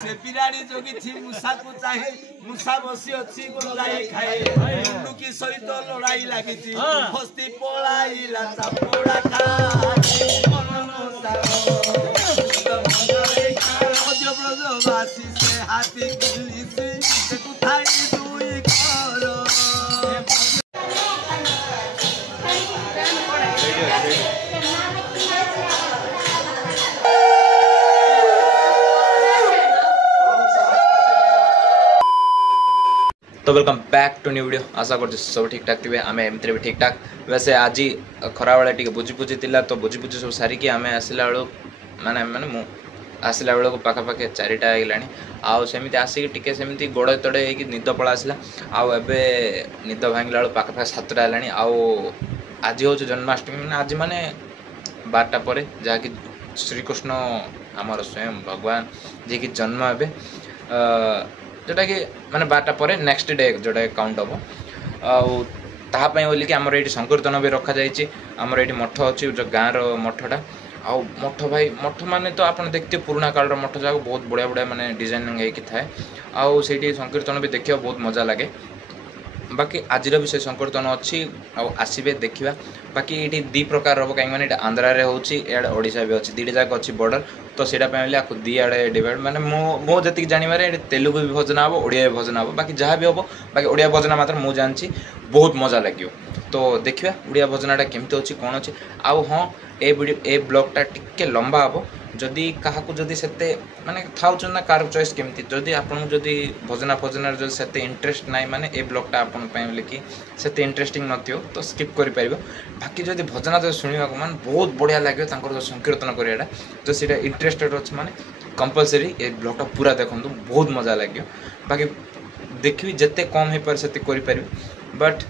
से पिराड़ी जोगी थी मूसा को चाहे मूसा बसी अच्छी गोलाई खाए मुंडू की सहित लड़ाई लगी थी हस्ती पलाई लाचा पोड़ा खाए ब्रजवासी से हाथी गुल्ली से कुथाई दुई करो तो welcome back to new video. आशा कर सब ठीक ठाक थे आम एमती भी ठीक ठाक। वैसे आज खरा बेला टी बुझी बुझी तो बुझी बुझी सब सारिकी आम आसला बेलू माने माने मु आसला बेलू पाखापाखि 4टा होगलानी आमती आसिक टिके सेमती गोड़ तड़े हो निद पड़ा आसला आबे निद भांगला बेलू पाखापाखि 7टा है। आज हूँ जन्माष्टमी मैंने आज माने 12टा पर जहाँकि श्रीकृष्ण आमर स्वयं भगवान जी की जन्म हे जोटा कि माने 12टा पर नेक्स्ट डे जोटा काउंट हम आपाई बोल कि आमर ये संकीर्तन भी रखा जाइए। आमर ये मठ अच्छी जो गाँव रठटा आउ मठ भाई मठ माने तो आप देखते पुराना काल मठ जाक बहुत बढ़िया बढ़िया माने डिजाइनिंग होती थाए आउ से संकीर्तन भी देखा बहुत मजा लगे। बाकी आज भी से संकीर्तन अच्छी आसबे देखा। बाकी ये 2 प्रकार हम कहीं आंध्रा रे होची इडे ओडिशा भी अच्छी 2टा जाक अच्छी बॉर्डर तो सीटा आपको 2 आड़े डिवाइड माने मो जी जानवर तेलुगु भी भजन हम ओडिया भी भजन हम बाकी जहाँ भी हम बाकी ओडिया भजन मात्र मुझे जानी बहुत मजा लगे। तो देखिए ओडिया भजनटा केमती अच्छी कौन अच्छी आउ हाँ ए ब्लॉगटा टिके लंबा हम जदि क्या जदि से माने था ना कार चॉइस केमती जदि आपन जदि भजना फजन जो से इंटरेस्ट ना माने ए ब्लॉगटा आपन बोले कि से इंटरेस्टिंग नथियो तो स्किप करि परिबो। बाकी जदि भजना जो सुनिबा को मान बहुत बढ़िया लगे जो संकीर्तन करियाटा जो सीटा इंटरेस्टेड अच्छे माने कंपलसरी ए ब्लॉगटा पूरा देखंतु बहुत मजा लगे। बाकी देखिए जिते कम हो पारे से करि परिबे बट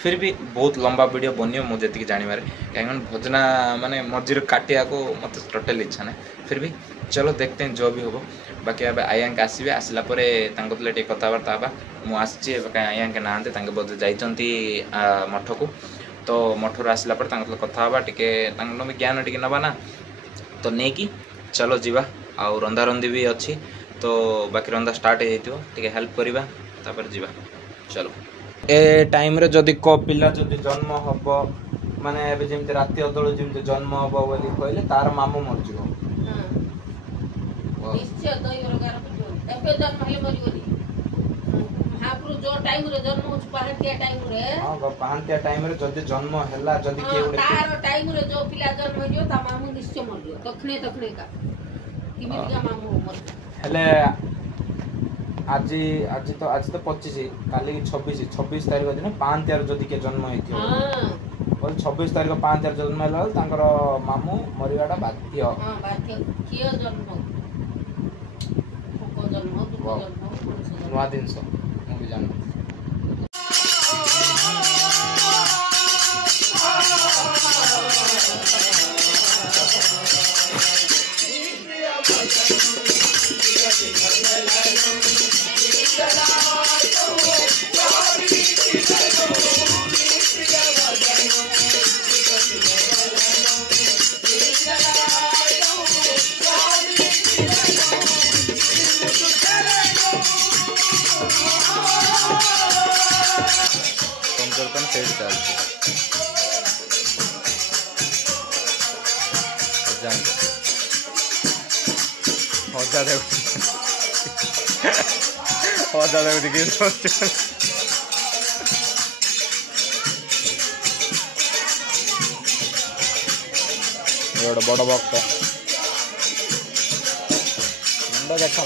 फिर भी बहुत लंबा वीडियो बनियो मुझे जी जानवर कहीं भजना माने मझीर काटिया को मत टोटल इच्छा ना फिर भी चलो देखते हैं जो भी हो। बाकी अब आयांक आसवे आसला टे कथबार्ता हाँ मुझे कहीं आयांक ना बोध जाइंट मठ को तो मठर आसला कथा टे भी ज्ञान टे नवा ना तो नहीं कि चलो जीवा आउ रंधा रंधी भी अच्छी तो बाकी रंधा स्टार्ट हो हेल्प करवा तापर जीवा चलो। ए टाइम रे जदि को पिला जदि जन्म हबो माने एबे जेमते राति अदळ जेमते जन्म हबो बोली कहले तार मामू मर जिवो हां निश्चय दई प्रकार एबे जन्म हेले मरि बोली महापुरु जो टाइम रे जन्म होछ पहांतिया टाइम रे हां पहांतिया टाइम रे जदि जन्म हेला जदि के उडे तार टाइम रे जो पिला जन्म होइयो ता मामू निश्चय मर जिवो तखने तखने का किमिति का मामू मर हेले आज आज तो 25 काली 26 तारीख दिन 5 तार जदि के जन्म होइथियो बोल 26 तारीख 5 तार जन्म होला तांकर मामू मरिवाडा बाध्य हां बाध्य कियो जन्म को जन्म दुख जन्म नवा दिन सो मु भी जान संकीर्तन सेट चलते बड़ भक्त मुंड देख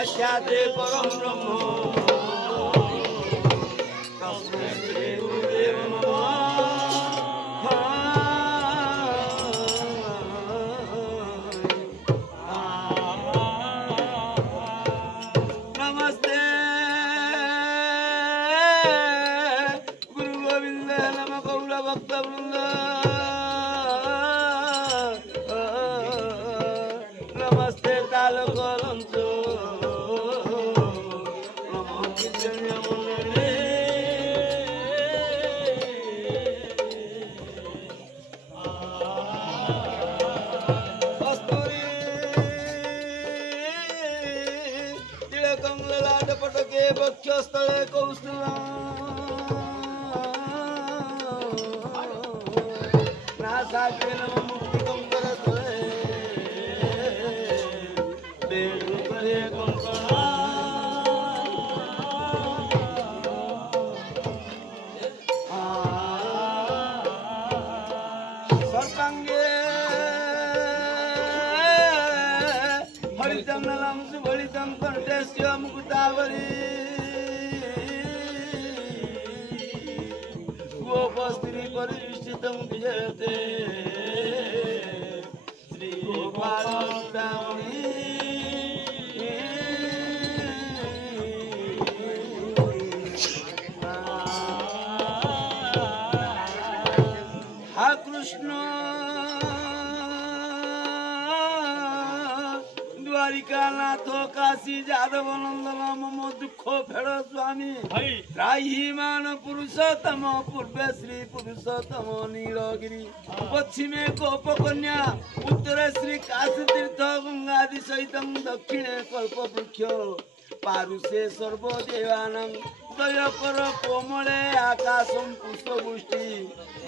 साक्षात् परम ब्रह्म तस्मै श्री गुरुदेव नमस्ते गुरु गोविंद नम गौर भक्त वृंद नमस्ते तालक लंचो नमो कीर्तन्य मुने कस्तूरी तिलकं ललाटपटके वक्षस्थले कौस्तुभम् नासाग्रे नमः मुक्तिकं करतले बेरुपरे कंकणा सर्पांगे हरिचंदनं सुभरितं कंठस्य मुकुटावली गोपस्त्री परिविष्टितं विजयते श्री गोपालमुक्तावली हा कृष्ण द्वारिका नाथ काशी जादव नंदन मम दुख फेड़ स्वामी त्राही मान पुरुषोत्तम पूर्वे श्री पुरुषोत्तम नीलगिरी पश्चिमे गोपकन्या उत्तरे श्री काशी तीर्थ गंगादि सहित दक्षिणे कल्पवृक्ष पारुषे सर्वदेवानां दयकर कोमले आकाशं पुष्पवृष्टि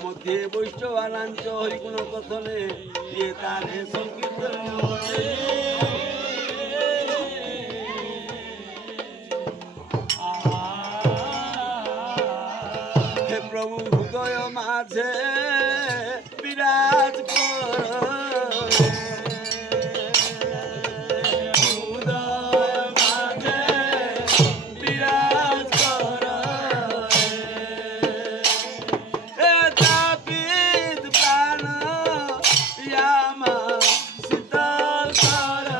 मध्ये वैष्णवानां च हरिगुण कथने ये तारे संकीर्तन हे प्रभु हृदय माझे विराज कर शीतल कर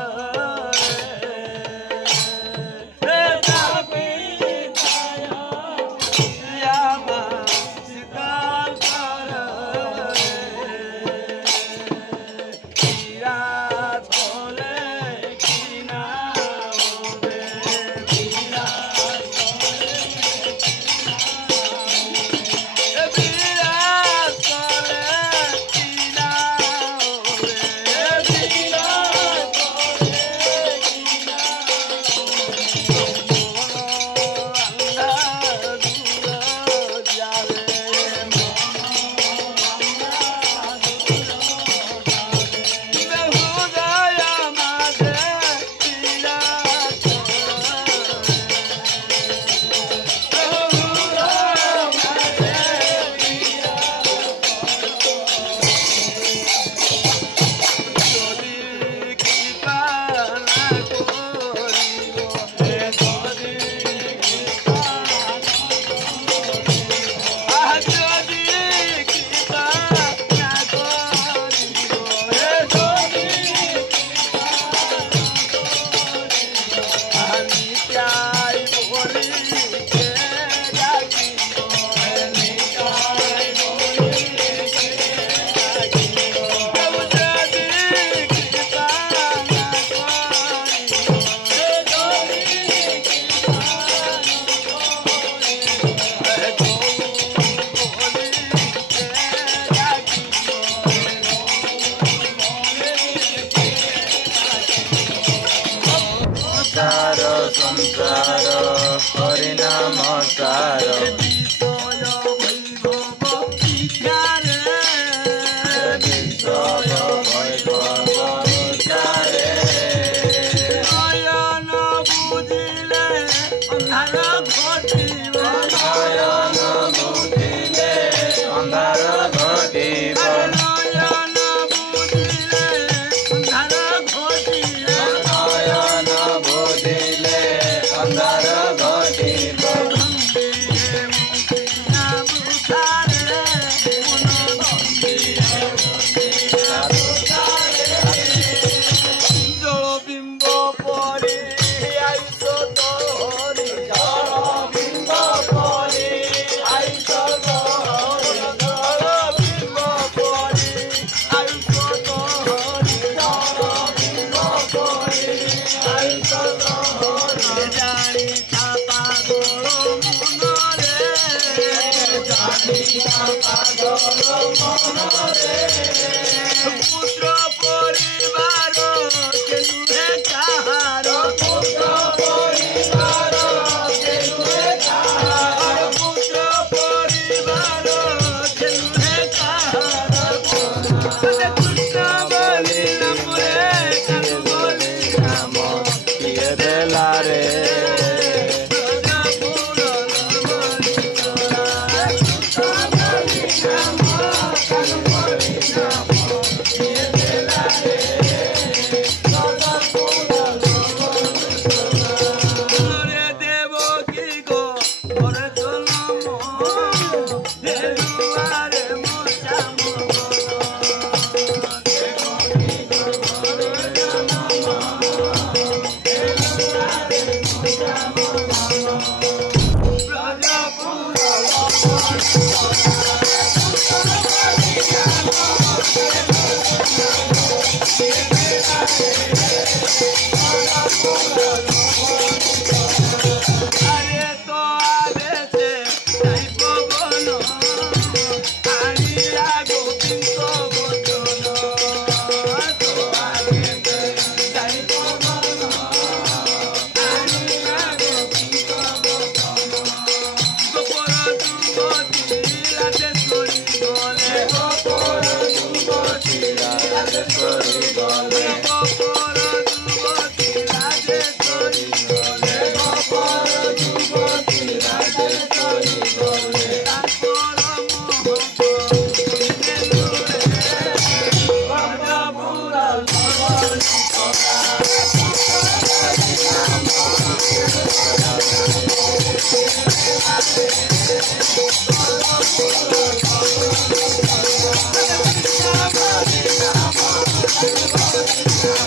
পুত্র পরিবার কে নুহে কাহার পুত্র পরিবার কে নুহে কাহার পুত্র পরিবার কে নুহে কাহার কৃষ্ণ বলি নামরে কানু বলি নাম কিয়ে দেলা রে Thank you.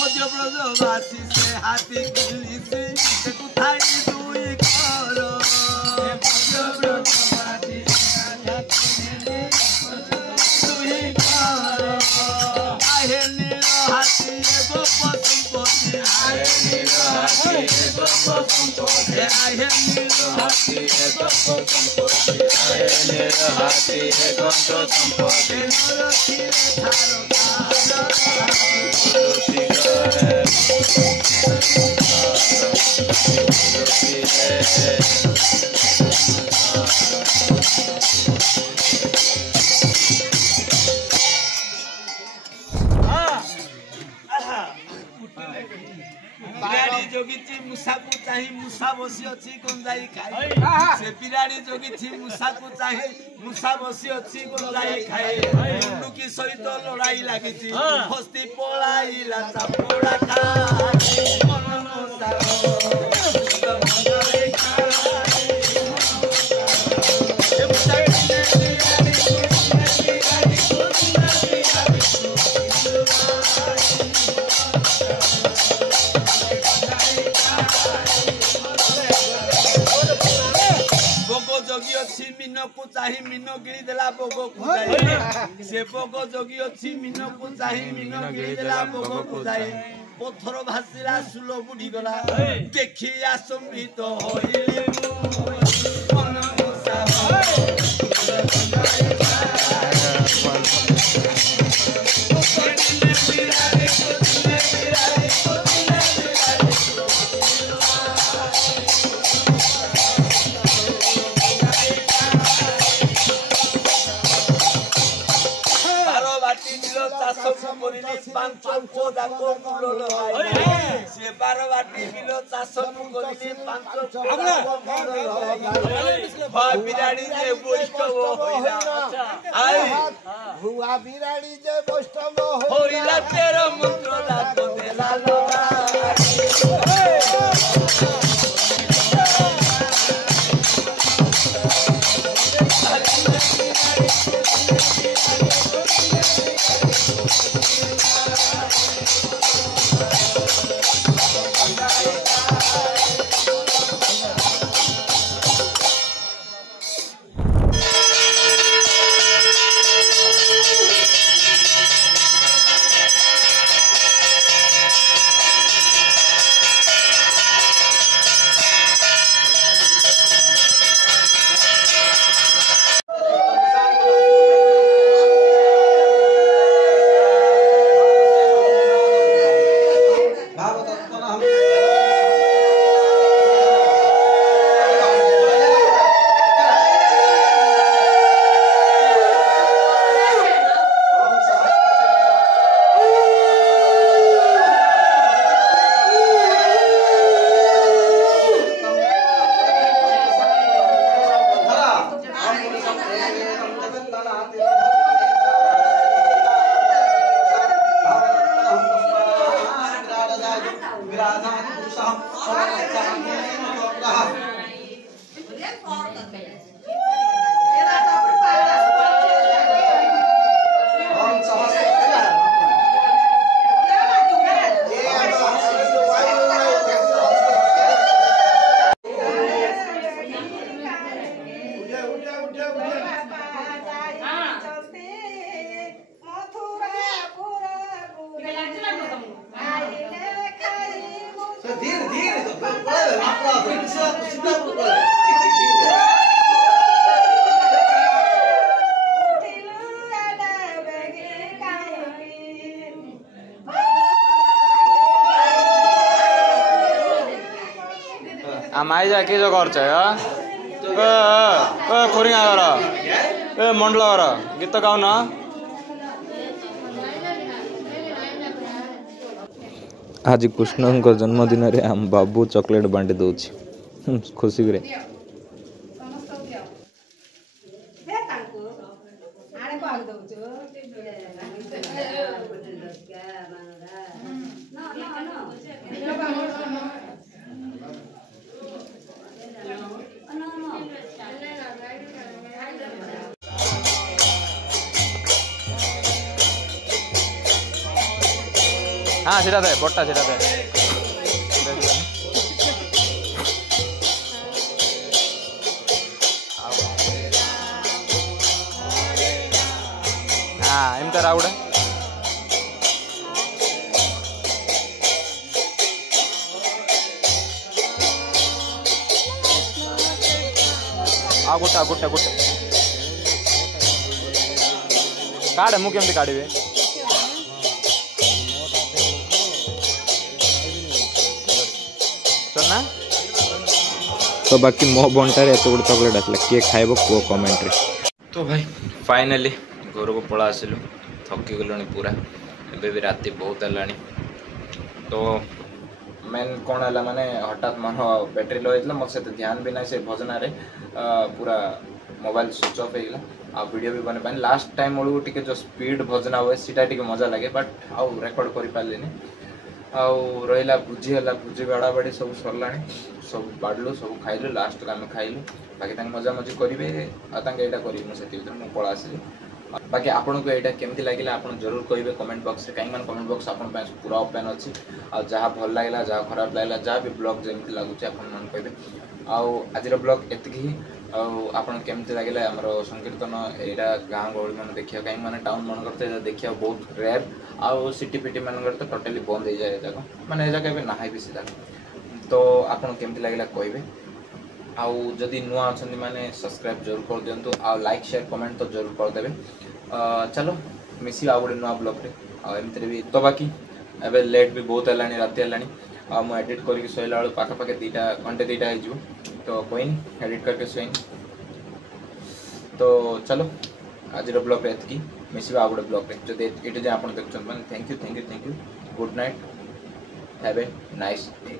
मध्यप्रदेशवासी से हाथी गुजरी से कुथाई दुई करो मध्यप्रदेशवासी दुई करो आहे नील हाथी एगो पशुपति आहे नील हाथी एगो पशुपति आहे नील हाथी एगो पशुपति आहे नील हाथी एगो पशुपति नरखी थारो बिराड़ी जोगिची मुसा को चाही मुसा बसी अछि गंजाई खाई से बिराड़ी जोगिची मुसा को चाही मुसा बसी अछि गंजाई खाई लुकी सहित लड़ाई लागिची हस्ती पळाईला चापोड़ा खाई मन मुसा जोगी अच्छी मीनो को चाही मीनो गिरी देला बोगो को चाही से बोगो जोगी अच्छी मीनो को चाही मीनो गिरी देला बोगो को चाही पत्थर भासिला सुलो बुढ़ी गला देखी आसंबित होइले मन मुसा पांच पोदा को फूलो लगाई से 12 बाटी किलो 400 कोली 500 पोदा को फूलो लगाई भाई बिराड़ी जे वैष्णव होइला आई हुआ बिराड़ी जे वैष्णव होइला तेरो मंत्र लागो देला लगा माई जा के जो करछ खोरिंगा घर मंडल घर गीत गाउन आज कृष्ण जन्मदिन रे आम बाबू चॉकलेट बांटी दौर खुशी रे हाँ सीधा दे बट्टा सीधा दे हाँ एमती राउडे आ गोटे गोटे गोटे काढ़े मु केमती काढ़ी सुनना तो बाकी मो बंटारे एत गुड चॉकलेट आसला किए खाइब कुह कमेंट रे तो भाई फाइनली घर को पड़ा आसिलु थकी गलुनी पूरा एबे भी राति बहुत है तो मेन कौन है माने हठात मन बैटरी लो होता मत से ध्यान भी ना से भजन रे पूरा मोबाइल स्विच ऑफ होगा आ वीडियो भी बने पानी लास्ट टाइम बेलू टे जो स्पीड भजना हुए सीटा टे मजा लगे बट आउ रेकर्ड कर पारे आउ रहा भुजीगला भुजी बाड़ा बाड़ी सब सरला सब बाड़लु सब खाइलु लास्ट आम खाइलु बाकी मजा मजी करेंगे आटा करी मुझे पड़ा आसली बाकी आपन को यहाँ केमती लगे आप जरूर कहे कमेंट बॉक्स कहीं कमेंट बॉक्स आप पूरा ओपन अच्छी जहाँ भल लगे जहाँ खराब लगे जहाँ भी ब्लॉग जमी लगुच आप कहे आज ब्लॉग एतिकी आपन केमती लगे आम संकीर्तन यहाँ गाँ गहली मैंने देखा कहीं मैंने टाउन मन करते देखा बहुत रेयर आउ सिटी पिटी मान तो टोटाली बंद हो जाए जाक मैंने जगह ना भी सीधा तो आपन केमती लगे कहे आउ जदि नुआ अच्छा माने सब्सक्राइब जरूर कर दिंतु आ लाइक शेयर कमेंट तो जरूर करदे चलो मिसी आ गोटे नुआ ब्लॉग रे एमती भी तो बाकी एबे लेट भी बहुत है राति है मुझे एडिट करके शोला बेलू पाखापाखि दुईटा घंटे दुईटा हो तो कोई नहीं एडिट करके शोन तो चलो आज ब्लॉग एतकी मिसा आ गोटे ब्लॉग रे जो ये आप देखते thank you good night have a nice day.